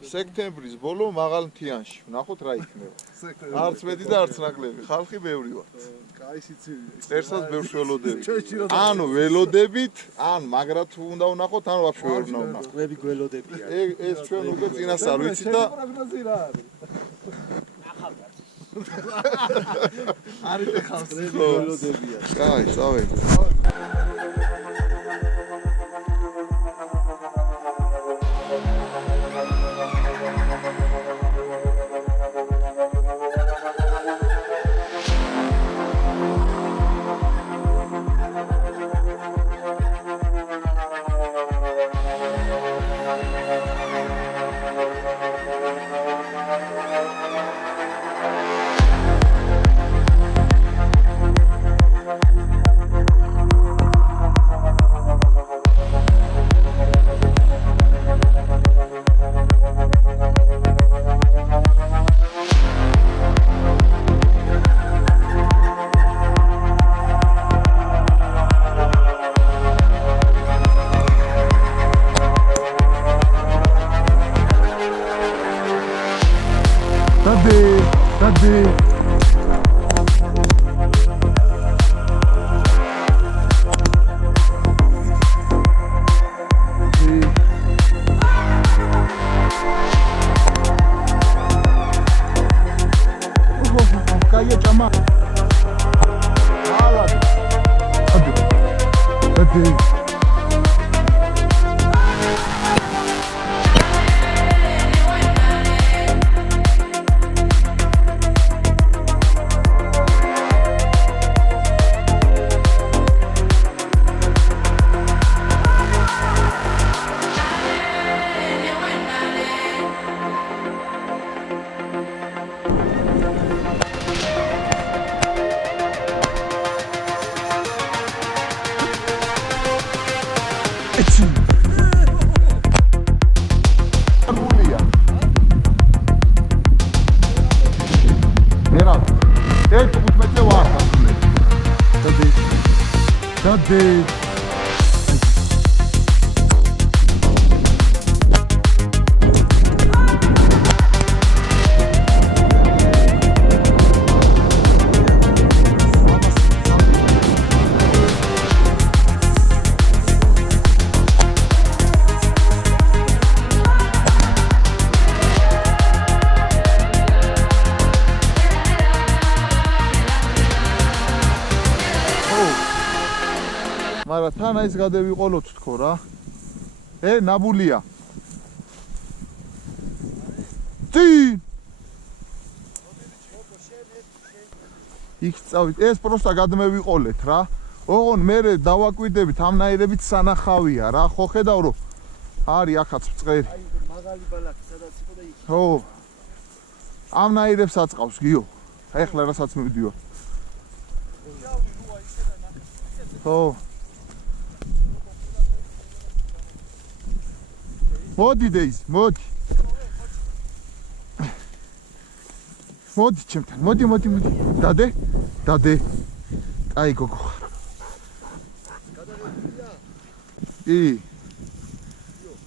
სექტემბრის ბოლო მაღალმთიანში. ნახოთ რა იქნება. არც მეტი და არც ნაკლები. ხალხი ბევრი ვართ. კაი სიცივე. წერსაც ბევრს ველოდებით. ან ველოდებით, ან მაგრად უნდა ვნახოთ, ან ვაფშე ვერ უნდა ვნახოთ. ყვები გველოდებია. ეს ჩვენ უკვე წინასწარ ვიცით და პროგნოზი რა არის? არის ხალხს გველოდებია. კაი, წავედი. მაგრამ თან ის გადევიყოლოთ თქო რა. ნაბულია. წინ. იქ წავით. ეს პროსტა გადმევიყოლეთ რა. ოღონ მე დავაკვირდებით ამნაირებით სანახავია რა. ხო ხედავ რომ არის აქაც წერი. აი მაღალი ბალაკი სადაც იყო და იქ. ხო. ამნაირებს აწყავს გიო. ეხლა რასაც მივდივარ. ხო. მოდი დეიზ, მოდი. მოდი ჩემთან, მოდი. დადე. აი გოგო. გადაგებია. კი.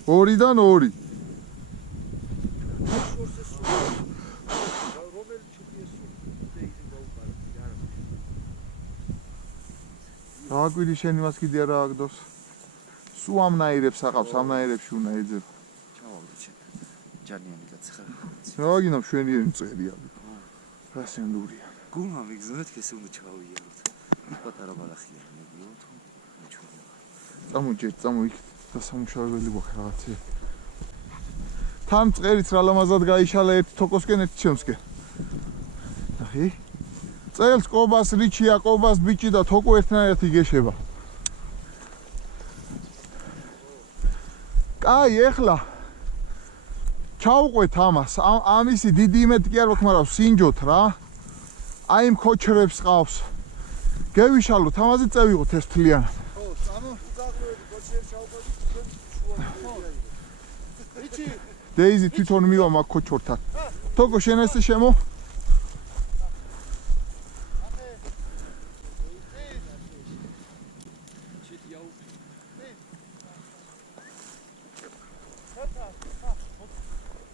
2-დან 2. რომელი ჩუტია სულ დეიზი გაუყარა. დააკვირი შენ იმას კიდე არა აგდოს. სულ ამნაირებს აყავს, ამნაირებში უნდა ეძებ. ჯანიანი გაცხარ. რა გინდა მშვენიერი მწერია. რა სენდურია. გულმა მიგზნოთ ეს უნდა ჩავიაროთ. პატარა ბალახია მეგიო თუ წამოჯერ, იქ დასამუშავებელი გვაქვს რაღაცა. თან მწერიც რა ლამაზად გაიშალა ერთ თოკოსკენ ერთ ჩემსკენ. ნახე. წელს ყობას რიჩია, ყობას ბიჭი და თოკო ერთნაირად იგეშება. კაი, ეხლა ჩავყვეთ ამას. ამისი დიდი იმედი კი არ მაქვს, მაგრამ სინჯოთ რა. აი იმ ქოჩრებს ყავს. გევიშალოთ, ამაზე წევიღოთ ეს თლიანად. ხო, ანუ უძაღლოები ქოჩრებს ჩავყვეთ ჩვენ შუა. რიჩი დეიზი თვითონ მივა მაგ ქოჩორთან. თოკო შენ ესე შემო?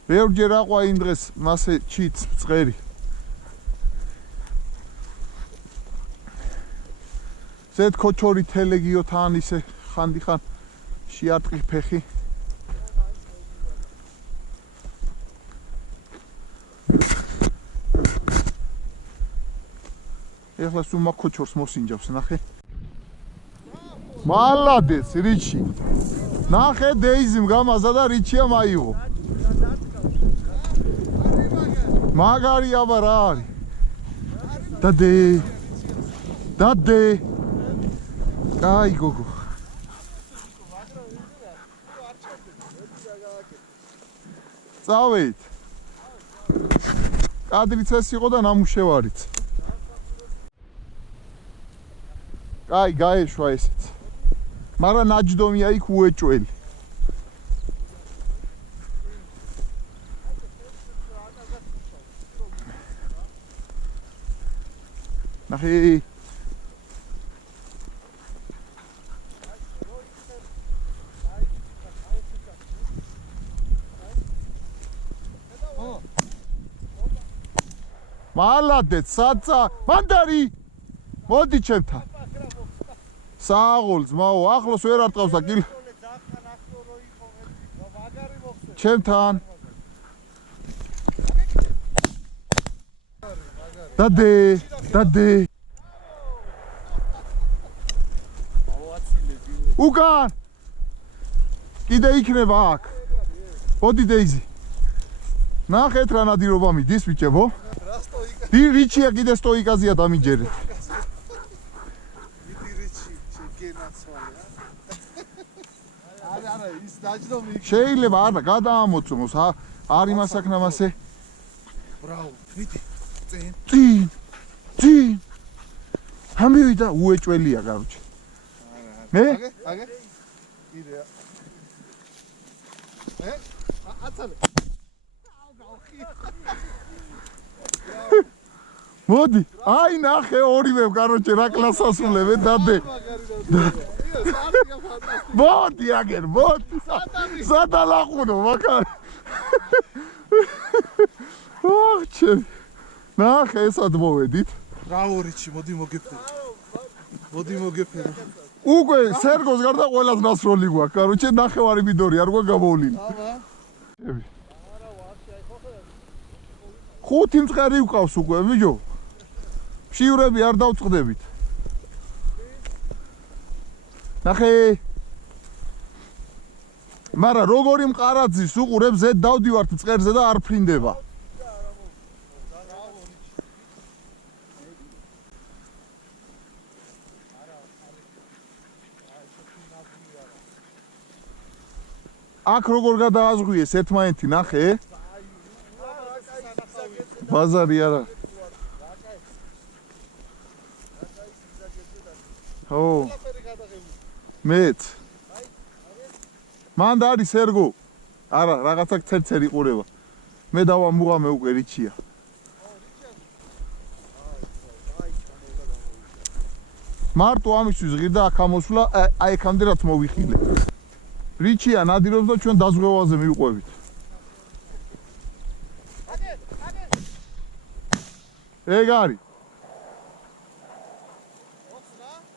ბევრჯერ აყვა იმ დღეს მასე ჩიც წყერი. ზედ ქოჩორი თელეგიო თან ისე ხანდიხან შეარტყი ფეხი. ეხლა სუმა ქოჩორს მოსინჯავს, ნახე. მალადეს რიჩი. ნახე დეიზიმ გამაზა და რიჩიამ აიღო. მაგარი აბა რა არის. დადე. აი გოგო. წავით. კადრიც ეს იყო და ნამუშევარიც. აი გაეშვა ესეც. მაგრამ ნაჯდომია იქ უეჭველი. ნახე. მალადეთ საცა მანდარი მოდი ჩემთან საღოლს მაო ახლოს ვერ არტყავს და კილ ჩემთან დადე უკან კიდე იქნება აქ მოდი დეიზი ნახეთ რა ნადირობა მიდის ბიჭებო დი რიჩია კიდე სტოიკაზია დამიჯერეთ შეიძლება არა გადაამოწმოს არ იმასაკნამასე ბრაუ მიდი წინ ამივიდა უეჭველია კაროჩე მე აგე იდეა აცალე მოდი აი ნახე ორივე კაროჩე რა კლასასულებ დადე მოდი აგერ მოდი სადალახუნო მაგარ ოჩე ნახე ესად მოვედით რაორიჩი მოდი მოგეფერო უკვე სერგოს გარდა ყველას ნასროლი გვაქვს კაროჩე ნახევარი მიდორი არ გვა გამოვლინე ხუთი მწყერი ვყავს უკვე ბიჭო შიურები არ დავწყდებით ნახე მაგრამ როგორი მყარაძის უყურებს ზედ დავდივართ მწყერზე და არ ფრინდება აქ როგორ გადააზღვიეს ერთმანეთი ნახე ბაზარი არა ო მეც მანდ არის სერგო არა რაღაცა ცერცერი ყურება მე დავამუღამე უკვე რიჩია მარტო ამისთვის ღირდა აქ ამოსვლა აი აქამდე რაც მოვიხილე რიჩია ნადირობს და ჩვენ დაზღვევაზე მივყვებით ეგ არის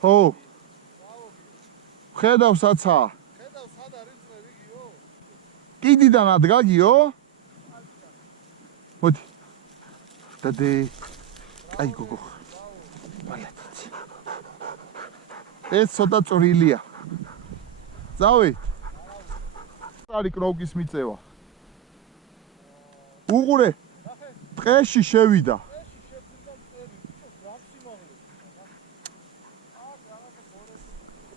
ხო ხედავ საცა ხედავ სად არის წვერიგიო კიდიდან ადგაგიო მოდი დადე აი გოგო ეს ცოტა წვრილია წავით არის კროკის მიწევა უყურე ტყეში შევიდა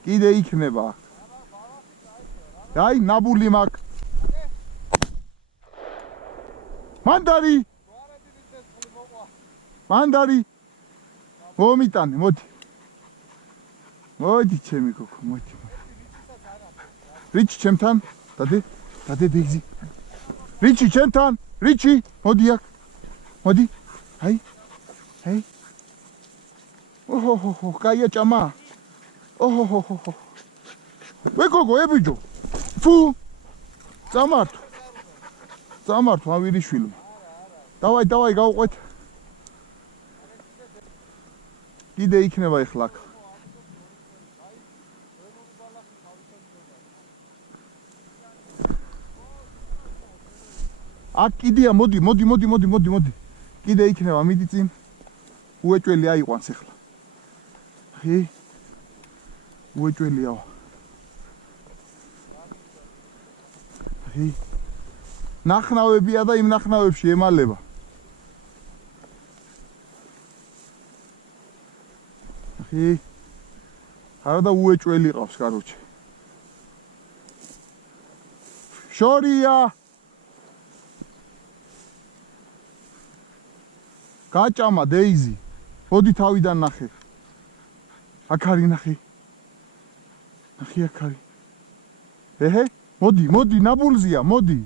კიდე იქნება აი ნაბული მაქვს მანდარი მომიტანე მოდი ჩემი გოგო მოდი რიჩი ჩემთან დადე დეიზი რიჩი ჩემთან რიჩი მოდი აქ მოდი აი ოჰო კაია ჭამა ოჰო ვე გოგო ებიჯო ფუ წამართო წამართ მავირიშვილმა. დავაი გავყვეთ. კიდე იქნება ეხლა აქ. აქ კიდეა, მოდი. კიდე იქნება, მიდი წინ. უეჭველი აიყვანს ეხლა. ხი? უეჭველიაო. ხი? ნახნავებია და იმ ნახნავებში ემალება. ხი? არა და უეჭველი ყავს, კაროჩე. შორია. გაჭამა დეიზი. მოდი თავიდან ნახე. აქ არის ნახე. ნახე აქ არის. ეჰე, მოდი, ნაბულზია, მოდი.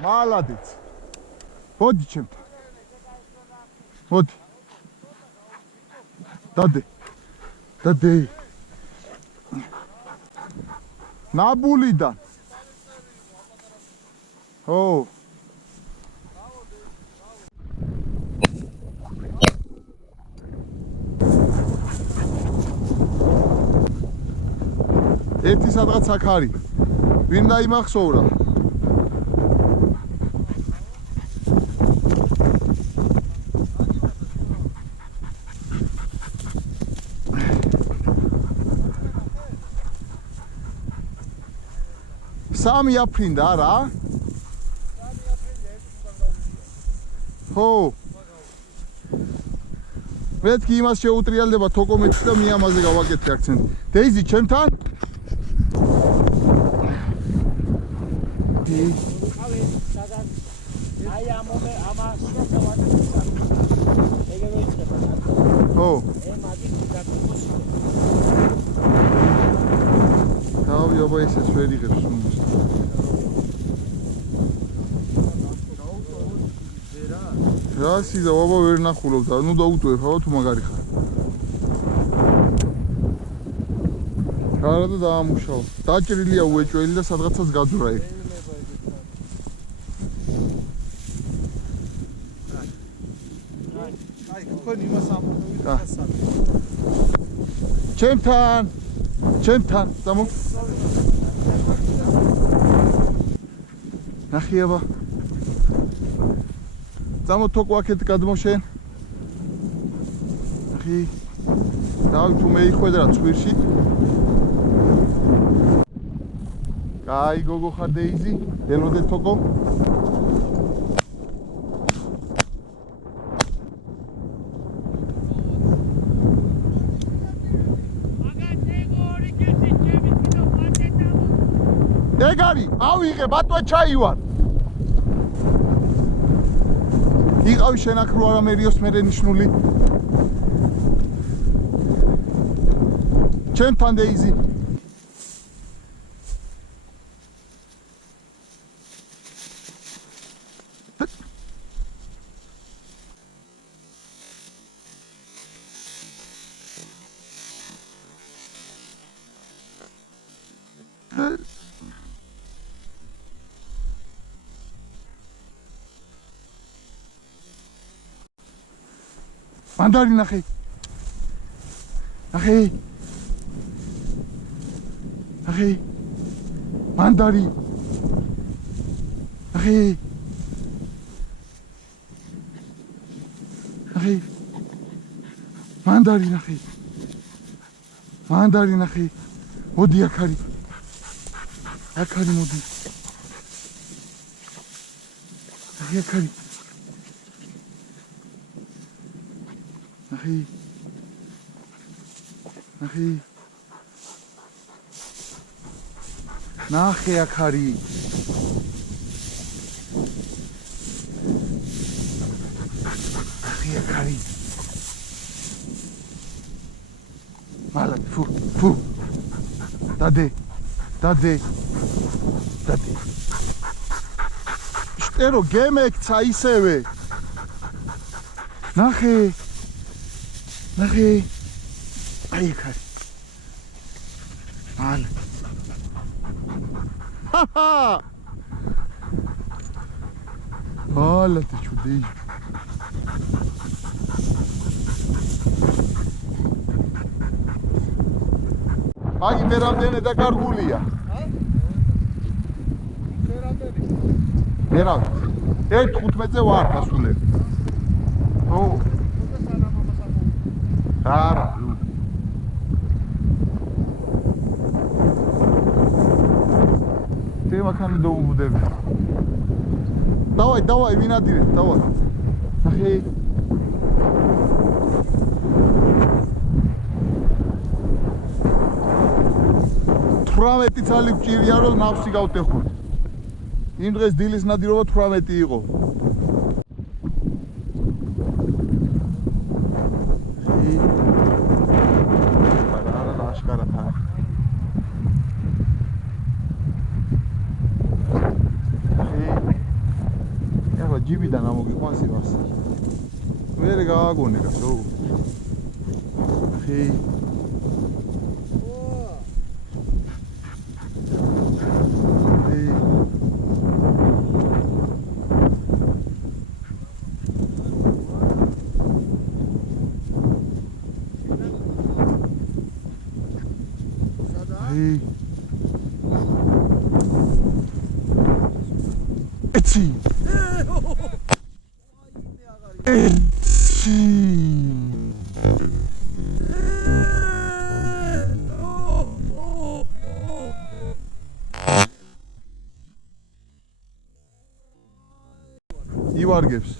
მალადეც. მოდი ჩემთან. მოდი. დადე. ნაბულიდან. ო. ერთი სადღაც აქ არის. ვინ დაიმახსოვრა? სამი აფრინდა არა? ხო. მეთქი იმას შეუტრიალდება თოკომეთში და მე ამაზე გავაკეთე აქცენტი. დეიზი ჩემთან? აი ამას შევავთ. ეგრე შეიძლება. ხო. მაგი დაგკოს. თავი აბა ესეც ვერ იღებს უმოს. რასი და აბა ვერ ნახულობ და ნუ დაუტოვებ აბა თუ მაგარი ხარ. არა და დაამუშავა. დაჭრილია უეჭველი და სადღაცაც გაძვრა ეგ. აი, თქვენ იმას ამბობთ და სად. ჩემთან, წამო. ნახე აბა. წამო თოქ ვაქეთ გადმოშენ. ნახე. დავი თუ მე იხვედრა ცხვირში. კაი გოგო ხარ დეიზი, ელოდე თოკო. ეგარი, ავიღე, ბატონო ჩაივარ. იყავი შენ აქ რო არა მერიოს მერე ნიშნული. ჩემთან დეიზი. მანდარი ნახე. მანდარი. მანდარი ნახე. მოდი აქ არის. მოდი. აქ არის. ნახე აქ არის. მალად ფუ. დადე. შტერო გემექცა ისევე. ნახე. აი ხარ. მალ. ჰაჰა ალა ты чудей აი მე რამდენი დაკარგულია მე რა 1:15-ზე ვარ დასულები ო არა თემაქანი დაუბუდები давай ვინადირე давай ნახე თვრამეტი ცალი გჭირია რომ ნავსი გავტეხოთ იმ დღეს დილის ნადირობა 18 იყო არა აშკარა ჯიბიდან ამოგიყვანს იმას ვერ გააგონე გასო ხი ეთი ივარგებს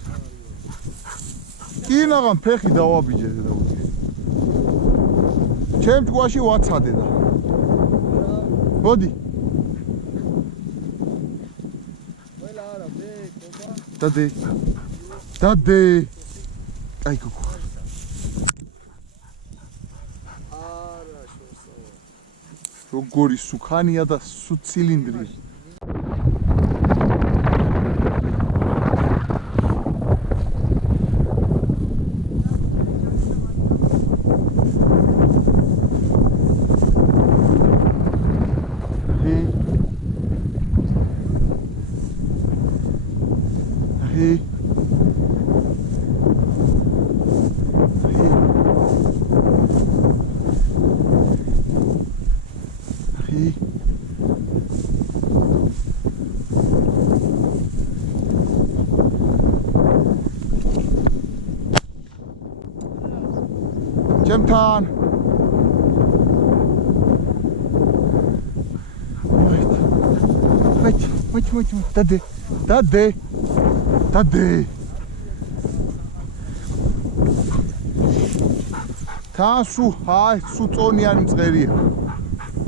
კინაღამ ფეხი დავაბიჯე და უძი ჩემ ჭკუაში ვაცადე და მოდი ყველა არა მე კობა დადე აი კოკო არა შოსო როგორი სუქანია და სუცილინდრი ჩემთან ვait დადე თასუ აი სუ წონიანი მწყერია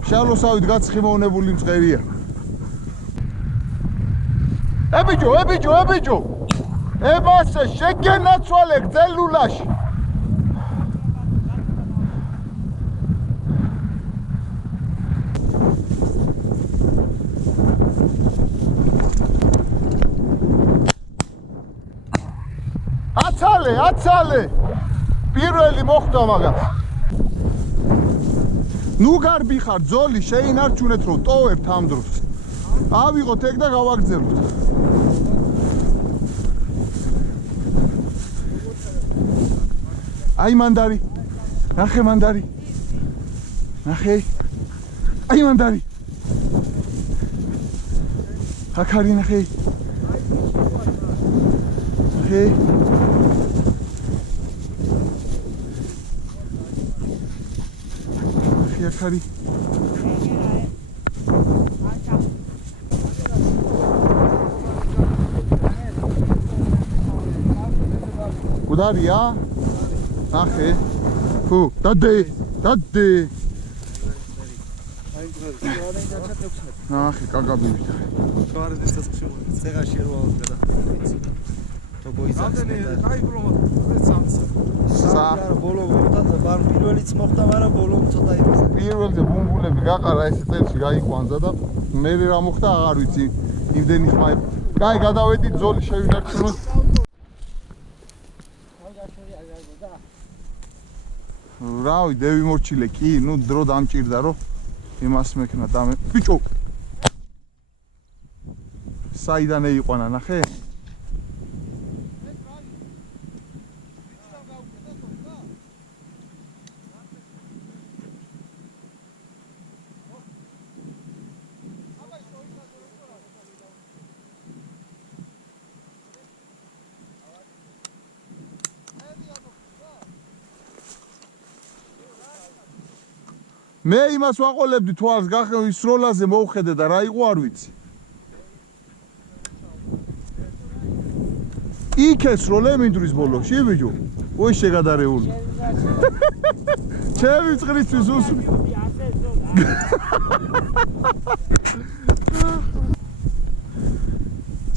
შალოსავით გაცხიმოვნებული მწყერია ებიჯო ებასე შეგენაცვალე გძელულაში აცალე პირველი მოხდა მაგას ნუ გარბი ხარ ძოლი შეინარჩუნეთ რომ ტოვებთ ამ დროს ავიღოთ ეგ და გავაგრძელოთ აი მანდარი ნახე აი მანდარი აკარი ნახე აკარი კუდარია ნახე ფუ დადე ნახე კაკაბივით წეგაში რო ავდგა თუ გოიზახს ბოლო მოხდა ბარ პირველიც მოხდა მაგრამ ბოლო ცოტა იმასა პირველზე ბუმბულები გაყარა ესე წელში გაიყვანზა და მე რა მოხდა აღარ ვიცი იმდენი ხმა კაი გადავედით ძოლი შევინარჩუნოთ რავი დევი მორჩილე კი ნუ დრო დამჭირდა რომ იმას მექნა და მე ბიჭო საიდან ეიყვანა, ნახე? მე იმას ვაყოლებდი თვალს ის როლაზე მოვხედე და რა იყო არ ვიცი. იქეს როლე მინდვრის ბოლოში ბიჭო. ოი შეგადარეული. ჩემი წყრისთვის უსმი.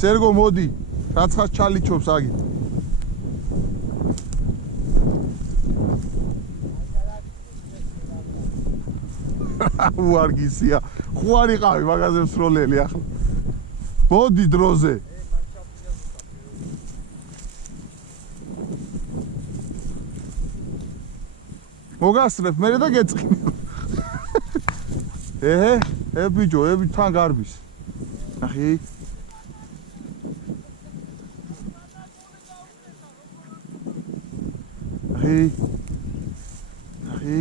სერგო მოდი, რაცხას ჩალიჩობს აგი. უარგისია. ხო არ იყავი მაგაზე მსროლელი ახლა. მოდი დროზე. მოგასწრებ მე და გეწყინე. ბიჭო, თან გარბის. ნახე. ნახე.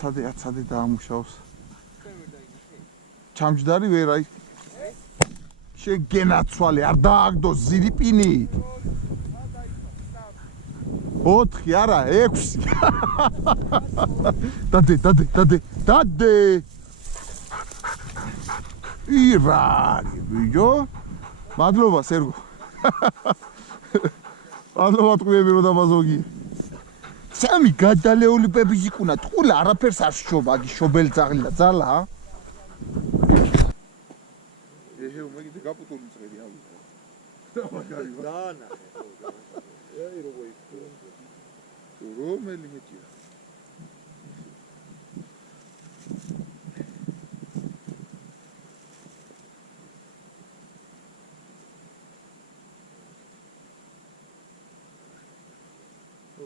აცადე დაამუშავს. ჩამჯდარი ვერ აი. შეგენაცვალე, არ დააგდო ზირიპინი. 4 არა 6. დადე. ირარი ბიჭო. მადლობა სერგო. მადლობა თქვენი რომ დამაზოგი. სამი გადალეული პეპიში კუნა ტყულა არაფერს არ შობა აგი შობელი ძაღლი და ძალა. მეგიდე გაპუტული წერი ავიღო. დაანახე. აი როგორ იქნება. რომელი მეტია.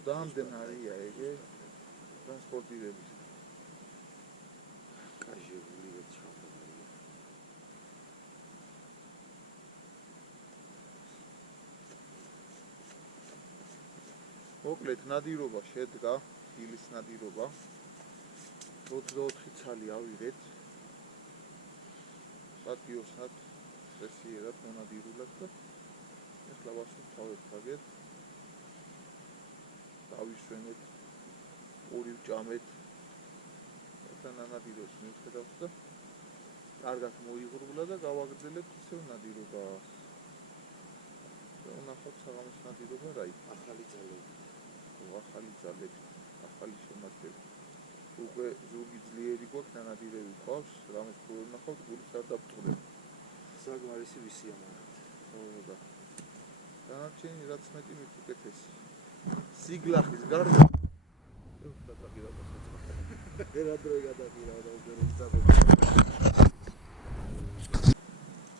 Damden araya ege transportirების. კაჟებული ვეცხოვდა. მოკლედ ნადირობა შედგა, დილის ნადირობა. 24 ცალი ავიღეთ. სატიოსად სესიერად მონადირულად და ეხლა ვასვით თავებს ვაგეთ. დავისვენეთ, ორი ვჭამეთ, და ნადირობს მივხედავთ და კარგად მოიღრუბლა და გავაგრძელებთ ისევ ნადირობას. ვნახოთ საღამოს ნადირობა რა იქნება. ახალი ძალები. ახალი ძალები, ახალი შემადგენელი. უკვე ზოგი ძლიერი გვაქვს ნადირები ყავს, რამეს თუ ვერ ნახავთ, გულს არ დაფტვრებ. საგმარისი ვისია მაგრამ. და დანარჩენი რაც მეტი მით უკეთესი. სიგლახის გარდა ერა დროი გადაგირა და უკვე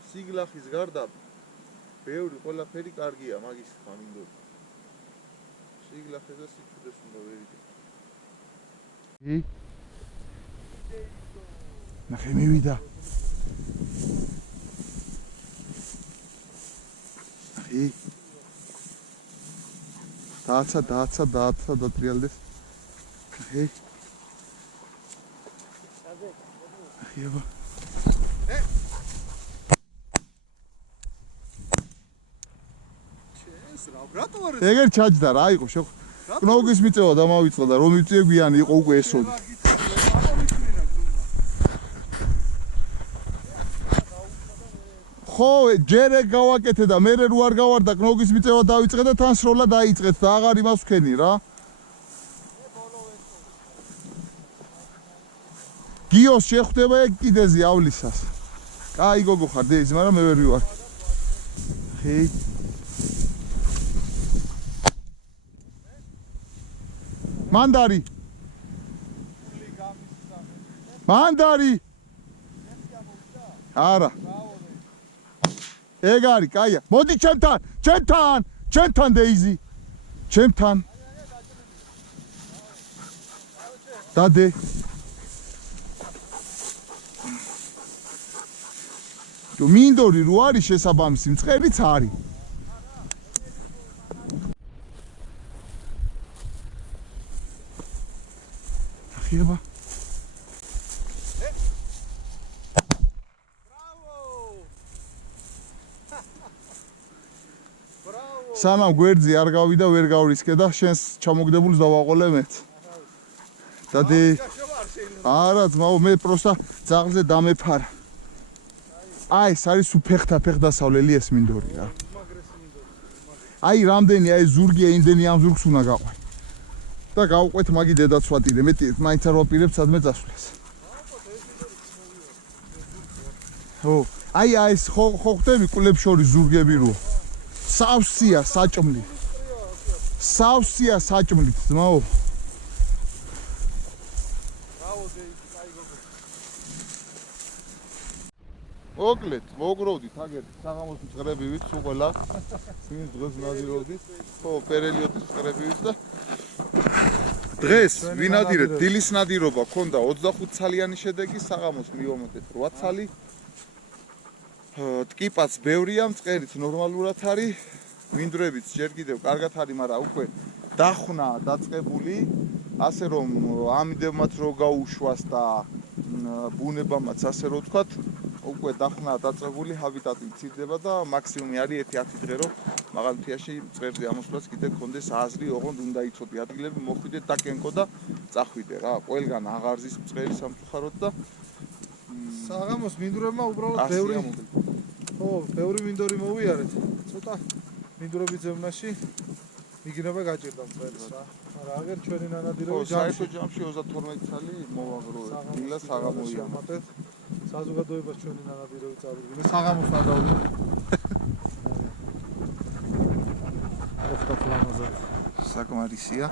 სიგლახის გარდა ბევრი ყველაფერი კარგია მაგის ამინდო. სიგლახეს და სიჩუდეს უნდა ვერიდე. ნახე მივიდა. დააცა დატრიალდეს. აბა. ეგერ ჩაჯდა რა იყო შეხ. კნოგის მიწევა დამავიწყდა და რომ მიწევიანი იყო უკვე ესოდი. ხო, ჯერე გავაკეთე და მე რო არ გავარდა კნოგის მიწევა დავიწყე და თან სროლა დაიწყეთ და აღარ იმას ვქენი რა. გიოს შეხვდება ეგ კიდეზეავლისას. კაი გოგო ხარ დეიზ, მაგრამ მე ვერ ვივარ. ხი. მანდარი. მანდარი. არა. ეგ არის, კაია. მოდი ჩემთან დეიზი. ჩემთან. დადე. მინდორი რო არის შესაბამისი, მწყერიც არის. ახიება. სანამ გვერდზე არ გავიდა ვერ გავრისკე და შენს ჩამოგდებულს დავაყოლე მეც. და არა ძმაო მე პროსტა ძაღლზე დამეფარა. აი ეს არის უფეხდასავლელი ეს მინდორი რა. აი რამდენი აი ზურგია იმდენი ამ ზურგს უნდა გაყვან. და გავყვეთ მაგი დედაცვატირე მეტი მაინც არ ვაპირებ სადმე წასვლას. ო აი ეს ხო ხდები კულებს შორის ზურგები რო. სავსია საჭმლი. სავსია საჭმლით ძმაო. მოკლედ, მოგროვდით აგერ საღამოს მწყრებივით სულ ყველა. ვინც დღეს ნადირობდით. ხო, პერელიოტის მწყრებივით და დღეს ვინადირეთ დილის ნადირობა ქონდა 25 ცალიანი შედეგი, საღამოს მივამატეთ 8 ცალი. ტკიპაც ბევრია, მწყერიც ნორმალურად არის. მინდვრებიც ჯერ კიდევ კარგად არის, მაგრამ უკვე დახნა დაწყებული, ასე რომ ამიდებმაც რო გაუშვას და ბუნებამაც ასე რო ვთქვათ, უკვე დახნა დაწყებული, ჰაბიტატი მცირდება და მაქსიმუმი არის 1-10 დღე რომ მაღალმთიაში მწყერზე ამოსვლას კიდე გქონდეს აზრი, ოღონდ უნდა იცოდე ადგილები, მოხვიდე და კენკო და წახვიდე რა. ყველგან აღარზის მწყერი სამწუხაროდ და საღამოს მინდვრებმა უბრალოდ ბევრი ხო, ბევრი მინდორი მოვიარეთ. ცოტა მინდვრების ზემნაში მიგინება გაჭირდა მწყერს რა. მაგრამ აგერ ჩვენი ნანადირები საერთო ჯამში 32 ცალი მოვაგროვეთ. დილა საღამოია. საზოგადოებას ჩვენი ნანადირები წავიდგინე. საღამოს ნადავლით. საკმარისია.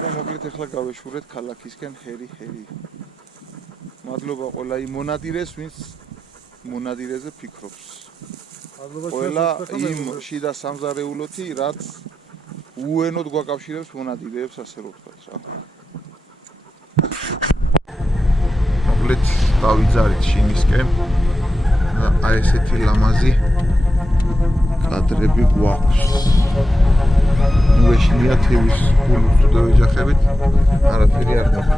და მოკლედ ახლა გავეშურეთ ქალაქისკენ ჰერი. მადლობა ყველა იმ მონადირეს, ვინც მონადირეზე ფიქრობს. ყველა იმ შიდა სამზარეულოთი, რაც უენოდ გვაკავშირებს მონადირეებს, ასე რომ ვთქვათ რა. მოკლედ დავიძარით შინისკენ და აი ესეთი ლამაზი კადრები გვაქვს. ნუ ეშლია თევის ბულუს თუ დავეჯახებით, არაფერი არ მოხდა.